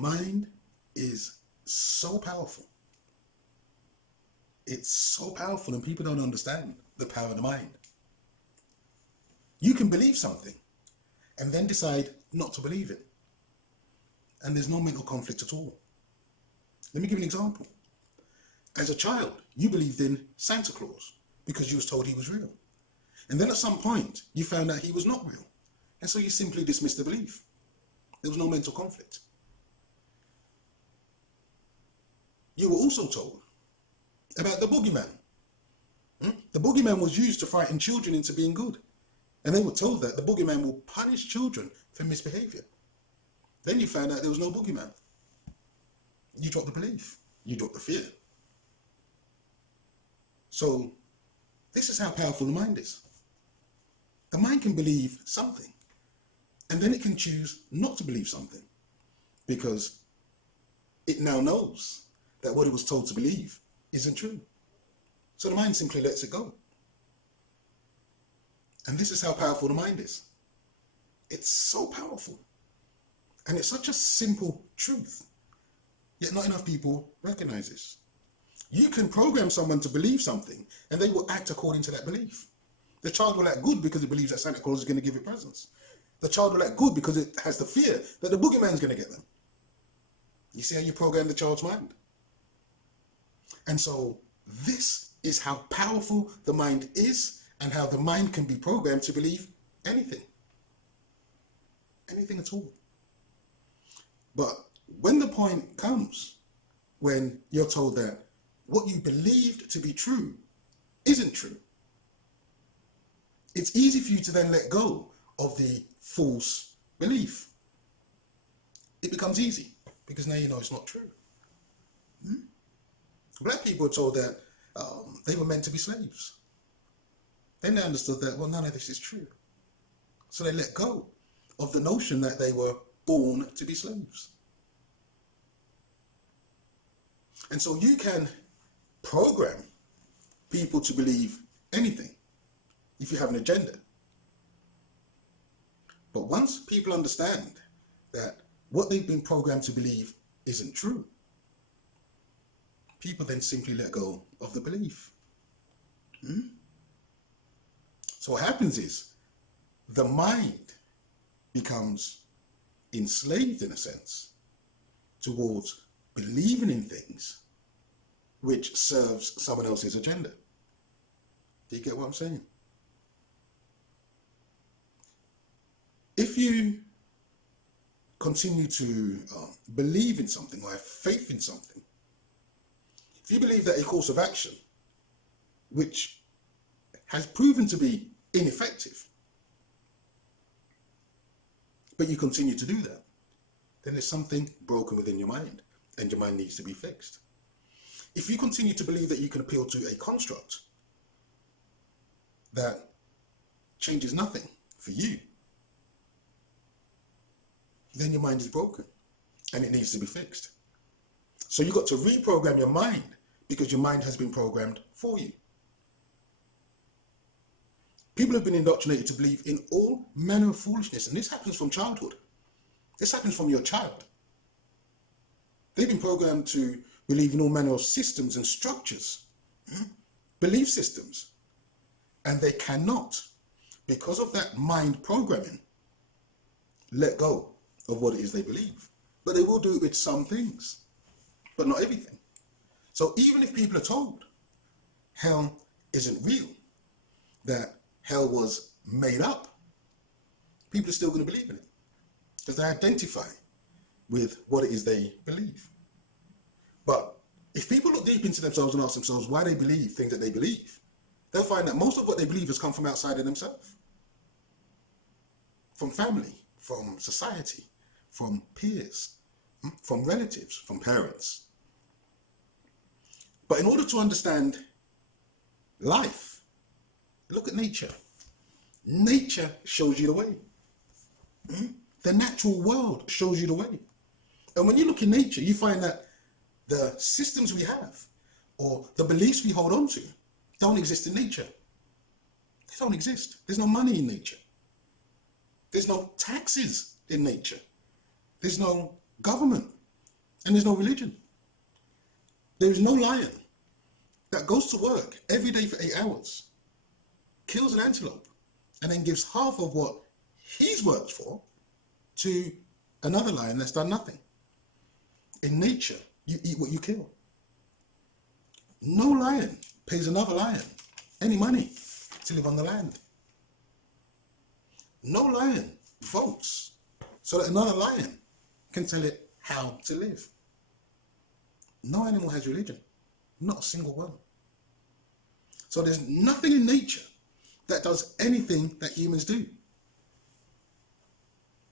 mind is so powerful. It's so powerful, and people don't understand the power of the mind. You can believe something and then decide not to believe it. And there's no mental conflict at all. Let me give you an example. As a child, you believed in Santa Claus because you was told he was real. And then at some point, you found out he was not real. And so you simply dismissed the belief. There was no mental conflict. You were also told about the boogeyman. The boogeyman was used to frighten children into being good. And they were told that the boogeyman will punish children for misbehavior. Then you found out there was no boogeyman. You dropped the belief. You dropped the fear. So this is how powerful the mind is. The mind can believe something, and then it can choose not to believe something, because it now knows that what it was told to believe isn't true. So the mind simply lets it go. And this is how powerful the mind is. It's so powerful. And it's such a simple truth. Yet not enough people recognize this. You can program someone to believe something and they will act according to that belief. The child will act good because it believes that Santa Claus is going to give it presents. The child will act good because it has the fear that the boogeyman is going to get them. You see how you program the child's mind? And so this is how powerful the mind is, and how the mind can be programmed to believe anything. Anything at all. But when the point comes when you're told that what you believed to be true isn't true, it's easy for you to then let go of the false belief. It becomes easy because now you know it's not true. Black people were told that they were meant to be slaves. Then they understood that, well, none of this is true. So they let go of the notion that they were born to be slaves. And so you can program people to believe anything if you have an agenda. But once people understand that what they've been programmed to believe isn't true, people then simply let go of the belief. So what happens is the mind becomes enslaved, in a sense, towards believing in things which serves someone else's agenda. Do you get what I'm saying? If you continue to believe in something or have faith in something, if you believe that a course of action which has proven to be ineffective, but you continue to do that, then there's something broken within your mind, and your mind needs to be fixed. If you continue to believe that you can appeal to a construct that changes nothing for you, then your mind is broken and it needs to be fixed. So you've got to reprogram your mind, because your mind has been programmed for you. People have been indoctrinated to believe in all manner of foolishness, and this happens from childhood. This happens from your child. They've been programmed to believe in all manner of systems and structures, belief systems, and they cannot, because of that mind programming, let go of what it is they believe. But they will do it with some things, but not everything. So even if people are told hell isn't real, that hell was made up, people are still going to believe in it because they identify with what it is they believe. But if people look deep into themselves and ask themselves why they believe things that they believe, they'll find that most of what they believe has come from outside of themselves. From family, from society, from peers, from relatives, from parents. But in order to understand life, look at nature. Nature shows you the way. The natural world shows you the way. And when you look in nature, you find that the systems we have, or the beliefs we hold on to, don't exist in nature. They don't exist. There's no money in nature. There's no taxes in nature. There's no government and there's no religion. There is no lion that goes to work every day for 8 hours, kills an antelope, and then gives half of what he's worked for to another lion that's done nothing. In nature, you eat what you kill. No lion pays another lion any money to live on the land. No lion votes so that another lion can tell it how to live. No animal has religion, not a single one. So there's nothing in nature that does anything that humans do.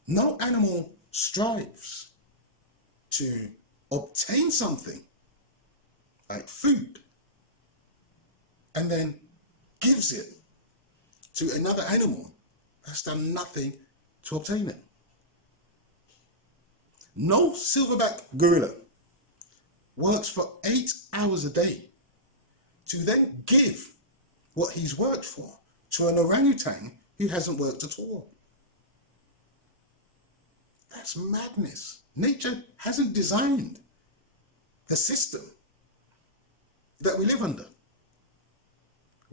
No animal strives to obtain something like food and then gives it to another animal that's done nothing to obtain it. No silverback gorilla works for 8 hours a day to then give what he's worked for to an orangutan who hasn't worked at all. That's madness. Nature hasn't designed the system that we live under.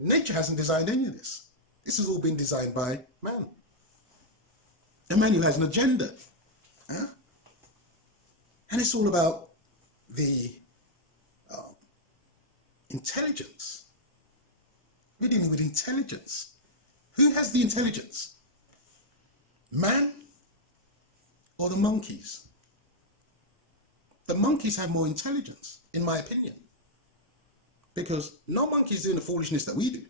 Nature hasn't designed any of this. This has all been designed by man. A man who has an agenda. Huh? And it's all about the intelligence. We're dealing with intelligence. Who has the intelligence? Man or the monkeys? The monkeys have more intelligence, in my opinion. Because no monkey is doing the foolishness that we do.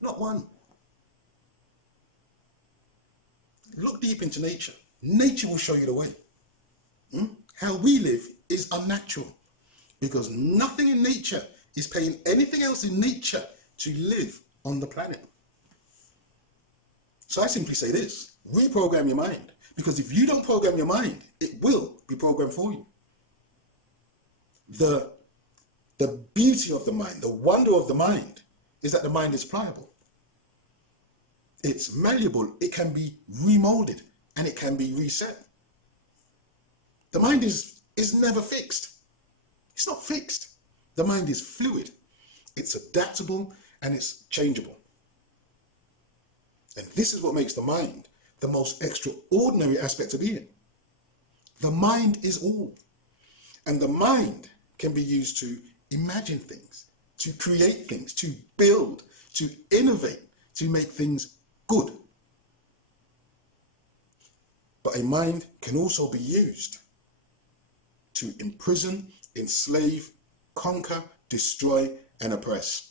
Not one. Look deep into nature. Nature will show you the way. How we live is unnatural. Because nothing in nature is paying anything else in nature to live on the planet. So I simply say this: reprogram your mind. Because if you don't program your mind, it will be programmed for you. The beauty of the mind, the wonder of the mind, is that the mind is pliable. It's malleable. It can be remolded and it can be reset. The mind is never fixed. It's not fixed. The mind is fluid. It's adaptable and it's changeable. And this is what makes the mind the most extraordinary aspect of being. The mind is all. And the mind can be used to imagine things, to create things, to build, to innovate, to make things good. But a mind can also be used to imprison, enslave, conquer, destroy, and oppress.